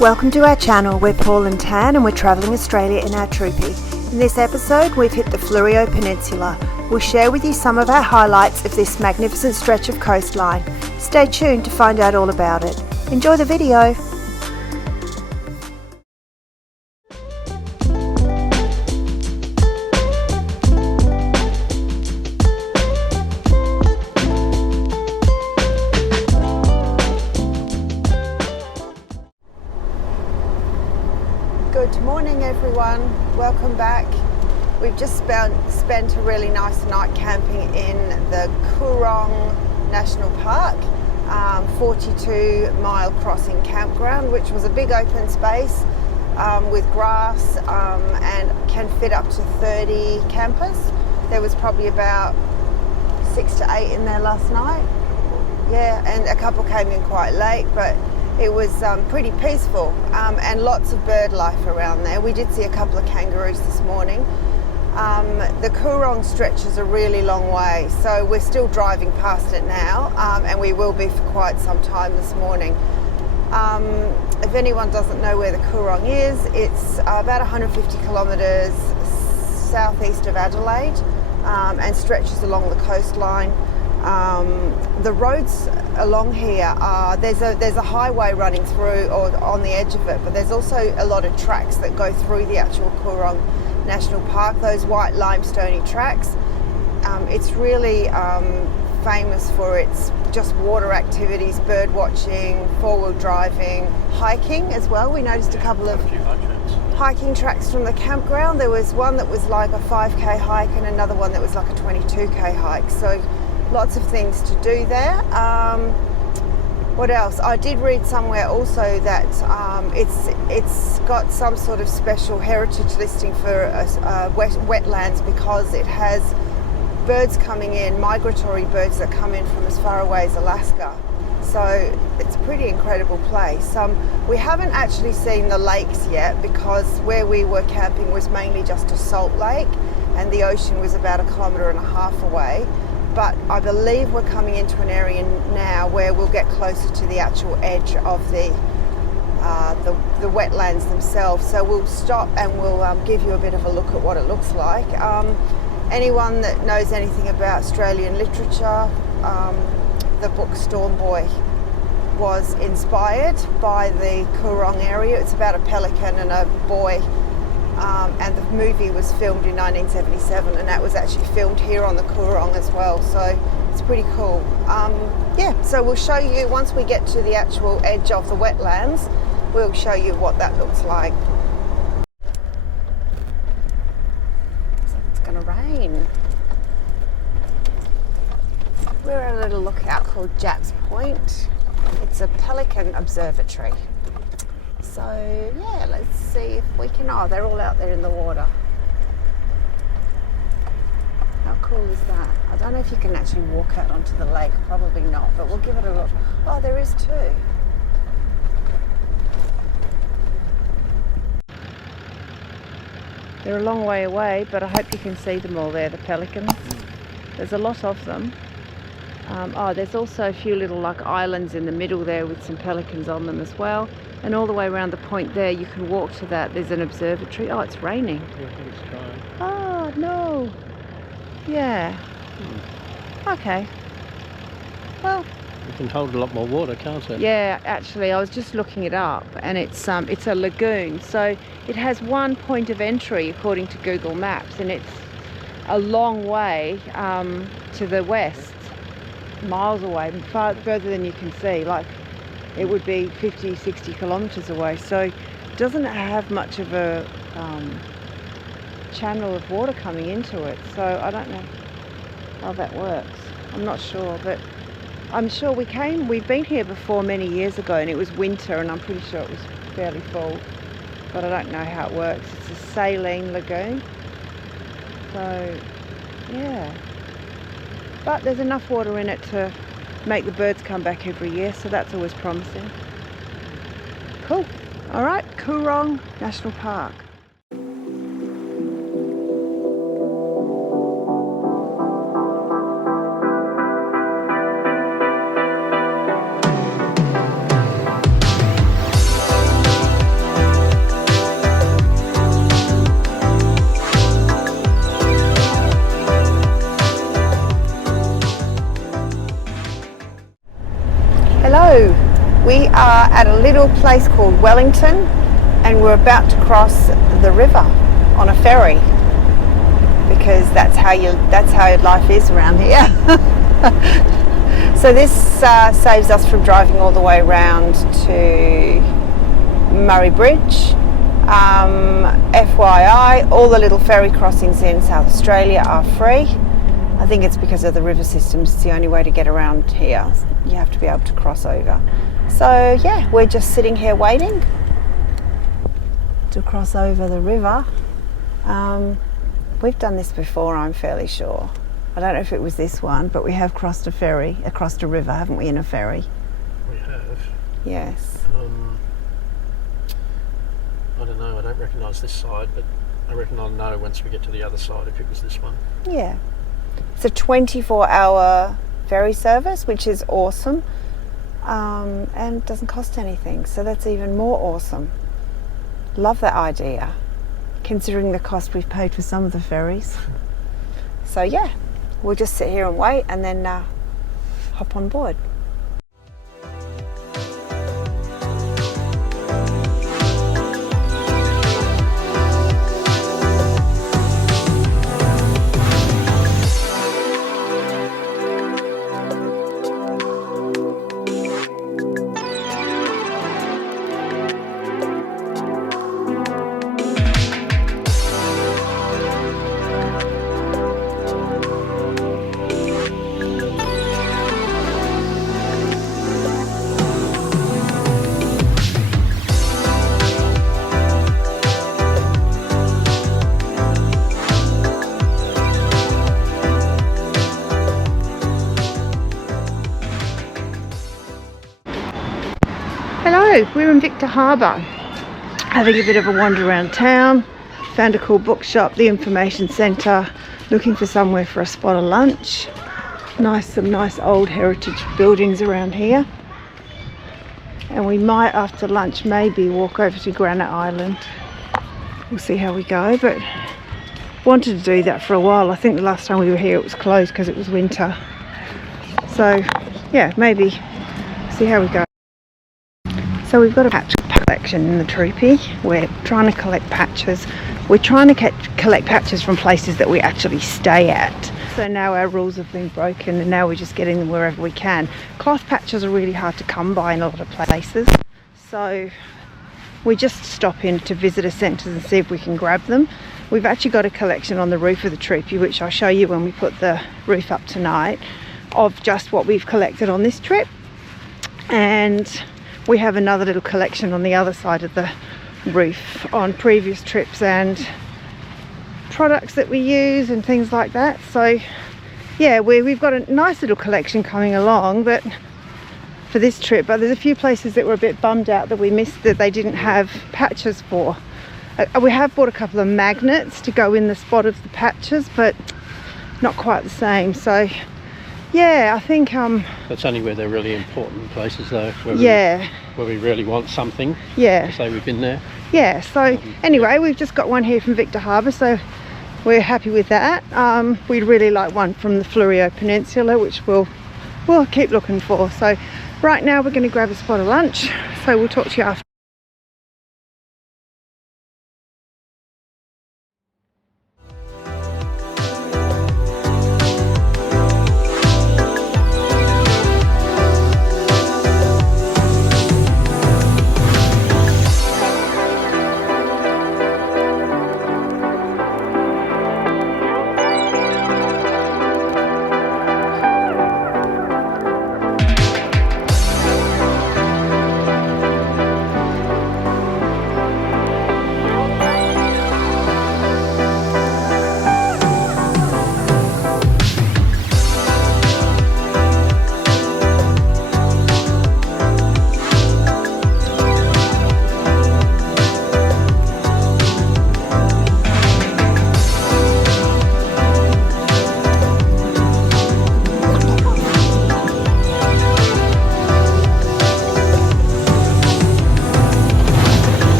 Welcome to our channel. We're Paul and Tan and we're travelling Australia in our troopy. In this episode we've hit the Fleurieu Peninsula. We'll share with you some of our highlights of this magnificent stretch of coastline. Stay tuned to find out all about it. Enjoy the video. Good morning everyone, welcome back. We've just spent a really nice night camping in the Coorong National Park, 42-mile crossing campground, which was a big open space with grass and can fit up to 30 campers. There was probably about 6 to 8 in there last night. Yeah, and a couple came in quite late, but it was pretty peaceful and lots of bird life around there. We did see a couple of kangaroos this morning. The Coorong stretches a really long way, so we're still driving past it now, and we will be for quite some time this morning. If anyone doesn't know where the Coorong is, it's about 150 kilometres southeast of Adelaide and stretches along the coastline. The roads along here are, there's a highway running through or on the edge of it, but there's also a lot of tracks that go through the actual Coorong National Park, those white limestoney tracks. It's really famous for its just water activities, bird watching, four-wheel driving, hiking as well. We noticed a couple of hiking tracks from the campground. There was one that was like a 5k hike and another one that was like a 22k hike. So lots of things to do there. What else? I did read somewhere also that it's got some sort of special heritage listing for wetlands because it has birds coming in, migratory birds that come in from as far away as Alaska. So it's a pretty incredible place. We haven't actually seen the lakes yet because where we were camping was mainly just a salt lake and the ocean was about 1.5 kilometres away. But I believe we're coming into an area now where we'll get closer to the actual edge of the wetlands themselves. So we'll stop and we'll give you a bit of a look at what it looks like. Anyone that knows anything about Australian literature, the book Storm Boy was inspired by the Coorong area. It's about a pelican and a boy. And the movie was filmed in 1977 and that was actually filmed here on the Coorong as well, so it's pretty cool. Yeah, so we'll show you, once we get to the actual edge of the wetlands, we'll show you what that looks like. Looks like it's going to rain. We're at a little lookout called Jack's Point. It's a pelican observatory. So yeah, let's see if we can, oh, they're all out there in the water. How cool is that? I don't know if you can actually walk out onto the lake, probably not, but we'll give it a look. Oh, there is two. They're a long way away, but I hope you can see them all there, the pelicans. There's a lot of them. Oh, there's also a few little like islands in the middle there with some pelicans on them as well. And all the way around the point there, you can walk to that. There's an observatory. Oh, it's raining. Yeah, I think it's drying. Oh, no. Yeah. Okay. Well, it can hold a lot more water, can't it? Yeah, actually, I was just looking it up, and it's a lagoon. So it has one point of entry according to Google Maps, and it's a long way to the west, miles away, further than you can see. Like, it would be 50, 60 kilometres away, so it doesn't have much of a channel of water coming into it, so I don't know how that works. I'm not sure, but I'm sure we've been here before many years ago and it was winter and I'm pretty sure it was fairly full, but I don't know how it works. It's a saline lagoon, so yeah, but there's enough water in it to make the birds come back every year, so that's always promising. Cool. All right, Coorong National Park. We are at a little place called Wellington, and we're about to cross the river on a ferry, because that's how your life is around here. So this saves us from driving all the way around to Murray Bridge. FYI, all the little ferry crossings in South Australia are free. I think it's because of the river systems. It's the only way to get around here. You have to be able to cross over. So yeah, we're just sitting here waiting to cross over the river. We've done this before, I'm fairly sure. I don't know if it was this one, but we have crossed a ferry, across a river, haven't we, in a ferry? We have. Yes. I don't know, I don't recognise this side, but I reckon I'll know once we get to the other side if it was this one. Yeah. It's a 24-hour ferry service, which is awesome, and doesn't cost anything, so that's even more awesome. Love that idea, considering the cost we've paid for some of the ferries. So yeah, we'll just sit here and wait and then hop on board. Hello, we're in Victor Harbour, having a bit of a wander around town. Found a cool bookshop, the information centre, looking for somewhere for a spot of lunch. Some nice old heritage buildings around here. And we might, after lunch, maybe walk over to Granite Island. We'll see how we go, but wanted to do that for a while. I think the last time we were here it was closed because it was winter. So yeah, maybe see how we go. So we've got a patch collection in the Troopy. We're trying to collect patches. We're trying to collect patches from places that we actually stay at. So now our rules have been broken and now we're just getting them wherever we can. Cloth patches are really hard to come by in a lot of places. So we just stop in to visitor centres and see if we can grab them. We've actually got a collection on the roof of the Troopy, which I'll show you when we put the roof up tonight, of just what we've collected on this trip. And we have another little collection on the other side of the roof on previous trips and products that we use and things like that. So yeah, we've got a nice little collection coming along, but for this trip, but there's a few places that we're a bit bummed out that we missed, that they didn't have patches for. We have bought a couple of magnets to go in the spot of the patches, but not quite the same. So yeah, I think that's only where they're really important places though, where we really want something. Yeah. To say we've been there. Yeah, so anyway, we've just got one here from Victor Harbour, so we're happy with that. We'd really like one from the Fleurieu Peninsula, which we'll keep looking for. So right now we're going to grab a spot of lunch, so we'll talk to you after.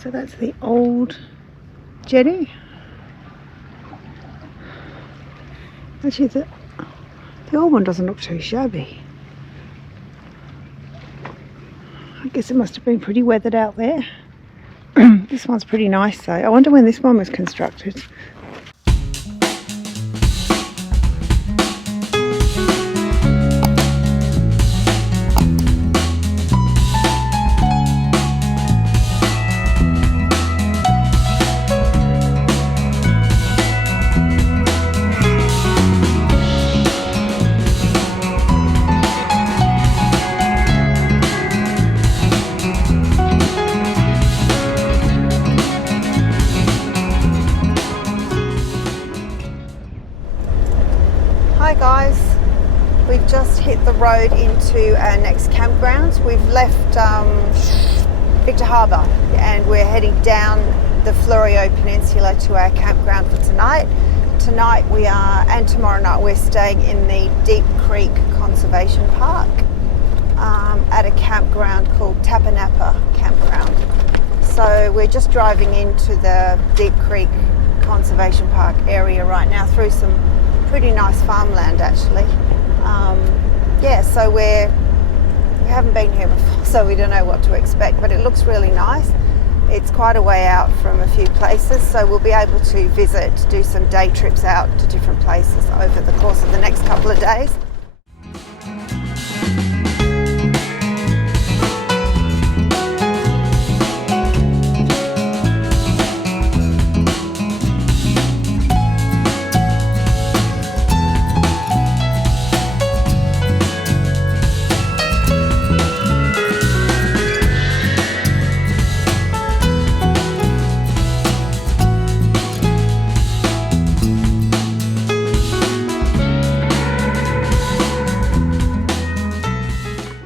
So that's the old jetty. Actually, The old one doesn't look too shabby. I guess it must have been pretty weathered out there. This one's pretty nice though. I wonder when this one was constructed. Hi guys, we've just hit the road into our next campground. We've left Victor Harbour and we're heading down the Fleurieu Peninsula to our campground for tonight. Tonight we are, and tomorrow night we're staying in the Deep Creek Conservation Park at a campground called Tapanappa Campground. So we're just driving into the Deep Creek Conservation Park area right now through some pretty nice farmland actually. Yeah, so we haven't been here before, so we don't know what to expect, but it looks really nice. It's quite a way out from a few places, so we'll be able to visit, do some day trips out to different places over the course of the next couple of days.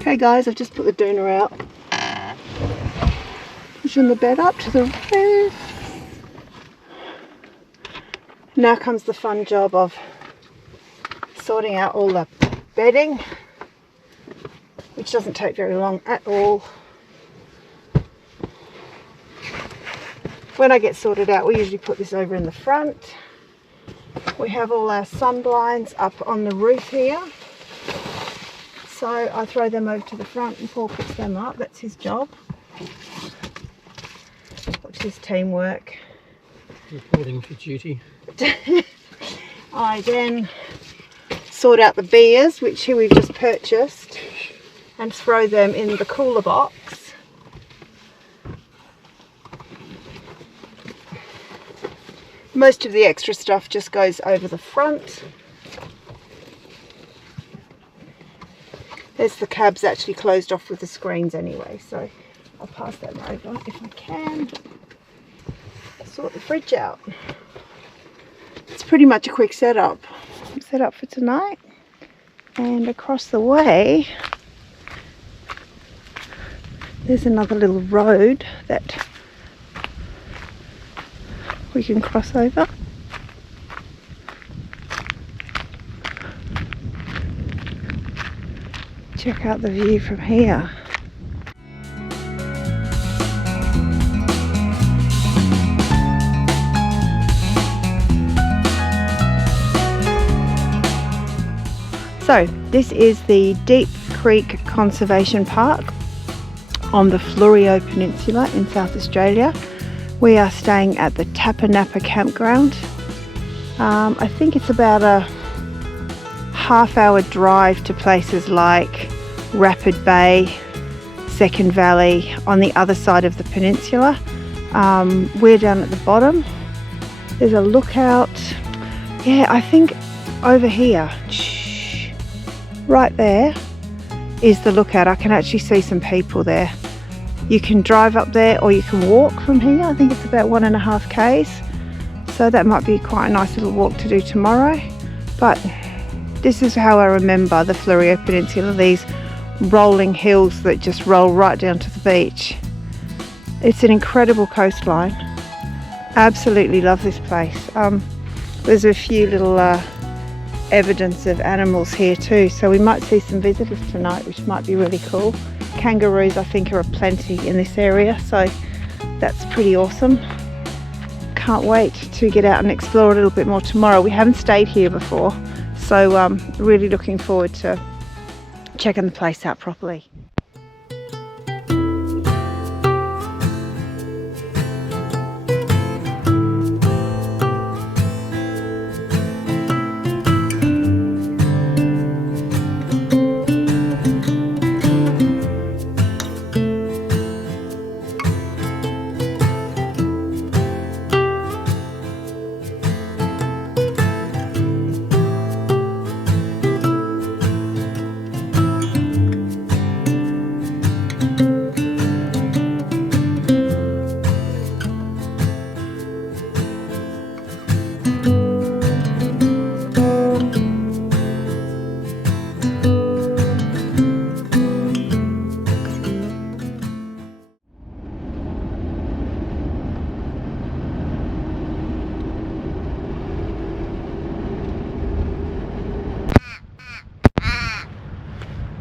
Okay guys, I've just put the doona out, pushing the bed up to the roof. Now comes the fun job of sorting out all the bedding, which doesn't take very long at all. When I get sorted out, we usually put this over in the front. We have all our sun blinds up on the roof here. So I throw them over to the front and Paul puts them up. That's his job. Watch his teamwork. Reporting for duty. I then sort out the beers, which here we've just purchased, and throw them in the cooler box. Most of the extra stuff just goes over the front. There's the cabs actually closed off with the screens anyway, so I'll pass them over if I can. Sort the fridge out. It's pretty much a quick setup. I'm set up for tonight. And across the way, there's another little road that we can cross over. Check out the view from here. So this is the Deep Creek Conservation Park on the Fleurieu Peninsula in South Australia. We are staying at the Tapanappa Campground. I think it's about a half-hour drive to places like Rapid Bay, Second Valley on the other side of the peninsula. We're down at the bottom. There's a lookout. Yeah, I think over here, right there is the lookout. I can actually see some people there. You can drive up there or you can walk from here. I think it's about 1.5 k's. So that might be quite a nice little walk to do tomorrow. But this is how I remember the Fleurieu Peninsula, these rolling hills that just roll right down to the beach. It's an incredible coastline. Absolutely love this place. There's a few little evidence of animals here too, so we might see some visitors tonight, which might be really cool. Kangaroos I think are aplenty in this area, so that's pretty awesome. Can't wait to get out and explore a little bit more tomorrow. We haven't stayed here before, so So really looking forward to checking the place out properly.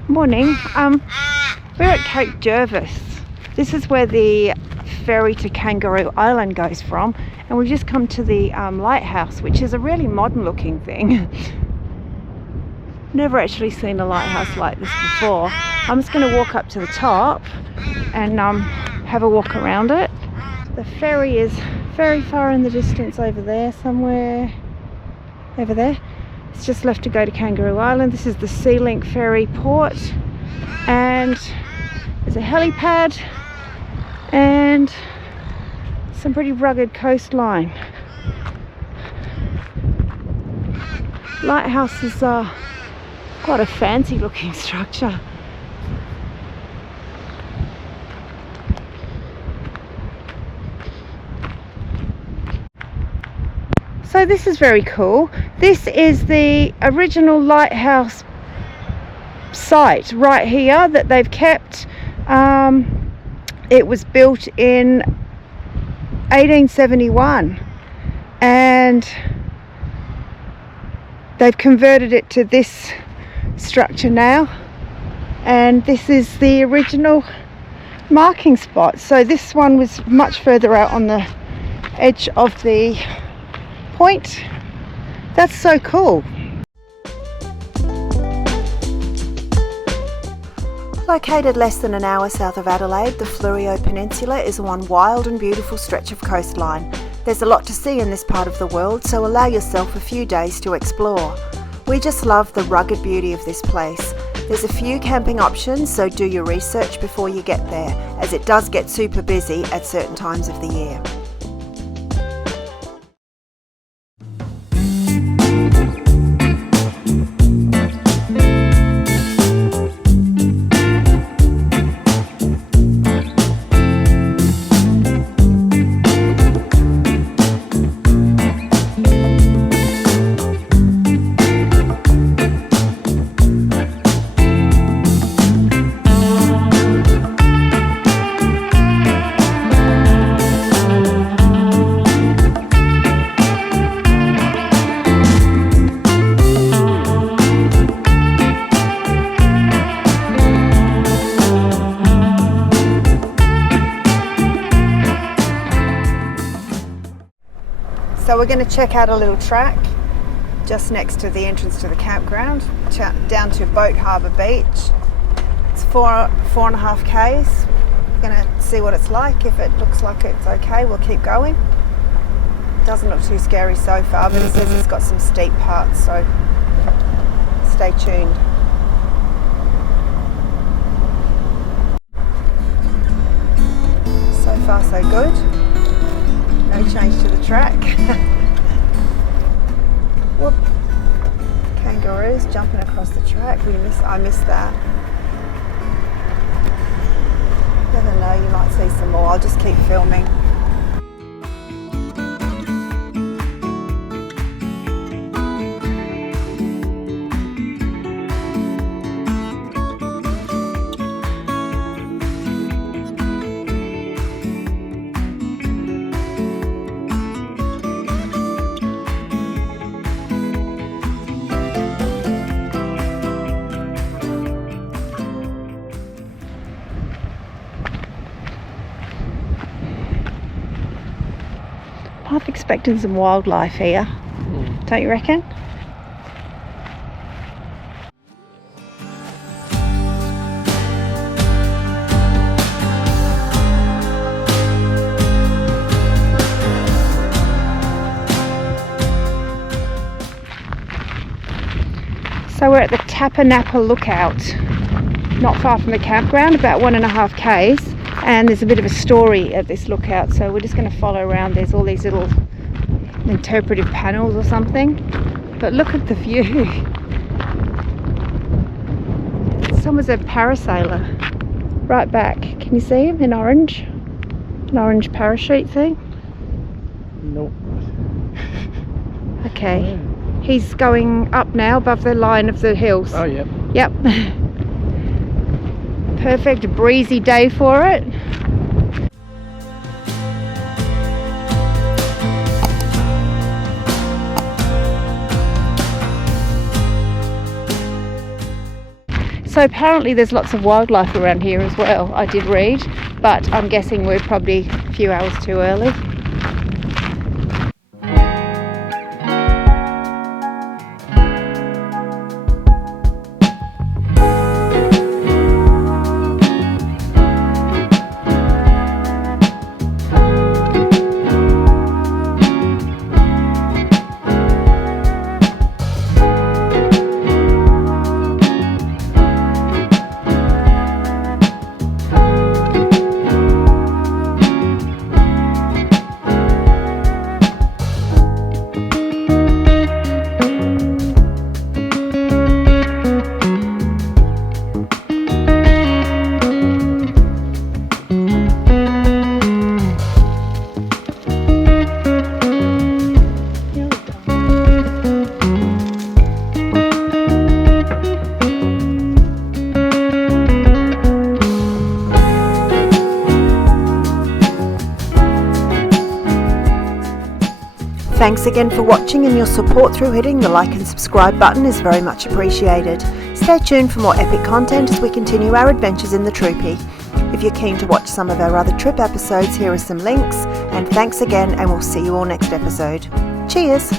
Morning. We're at Cape Jervis. This is where the ferry to Kangaroo Island goes from, and we've just come to the lighthouse, which is a really modern looking thing. Never actually seen a lighthouse like this before. I'm just going to walk up to the top and have a walk around it. The ferry is very far in the distance over there, somewhere over there. It's just left to go to Kangaroo Island. This is the Sea Link ferry port, and there's a helipad and some pretty rugged coastline. Lighthouse is quite a fancy looking structure. So this is very cool. This is the original lighthouse site right here that they've kept. It was built in 1871 and they've converted it to this structure now, and this is the original marking spot. So this one was much further out on the edge of the point. That's so cool. Located less than an hour south of Adelaide, the Fleurieu Peninsula is one wild and beautiful stretch of coastline. There's a lot to see in this part of the world, so allow yourself a few days to explore. We just love the rugged beauty of this place. There's a few camping options, so do your research before you get there, as it does get super busy at certain times of the year. So we're going to check out a little track just next to the entrance to the campground, down to Boat Harbour Beach. It's 4.5 k's. We're going to see what it's like. If it looks like it's okay, we'll keep going. Doesn't look too scary so far, but it says it's got some steep parts, so stay tuned. So far so good. No change to the track. Whoop. Kangaroos jumping across the track. I missed that. Never know, you might see some more. I'll just keep filming. Half expecting some wildlife here, don't you reckon? So we're at the Tapanappa lookout, not far from the campground, about 1.5 k's, and there's a bit of a story at this lookout, so we're just going to follow around. There's all these little interpretive panels or something, but look at the view. Someone's a parasailer right back. Can you see him in orange? An orange parachute thing? Nope. Okay. He's going up now above the line of the hills. Oh, yep. Yep. Perfect breezy day for it. So apparently there's lots of wildlife around here as well, I did read, but I'm guessing we're probably a few hours too early. Thanks again for watching, and your support through hitting the like and subscribe button is very much appreciated. Stay tuned for more epic content as we continue our adventures in the Troopy. If you're keen to watch some of our other trip episodes, here are some links, and thanks again, and we'll see you all next episode. Cheers!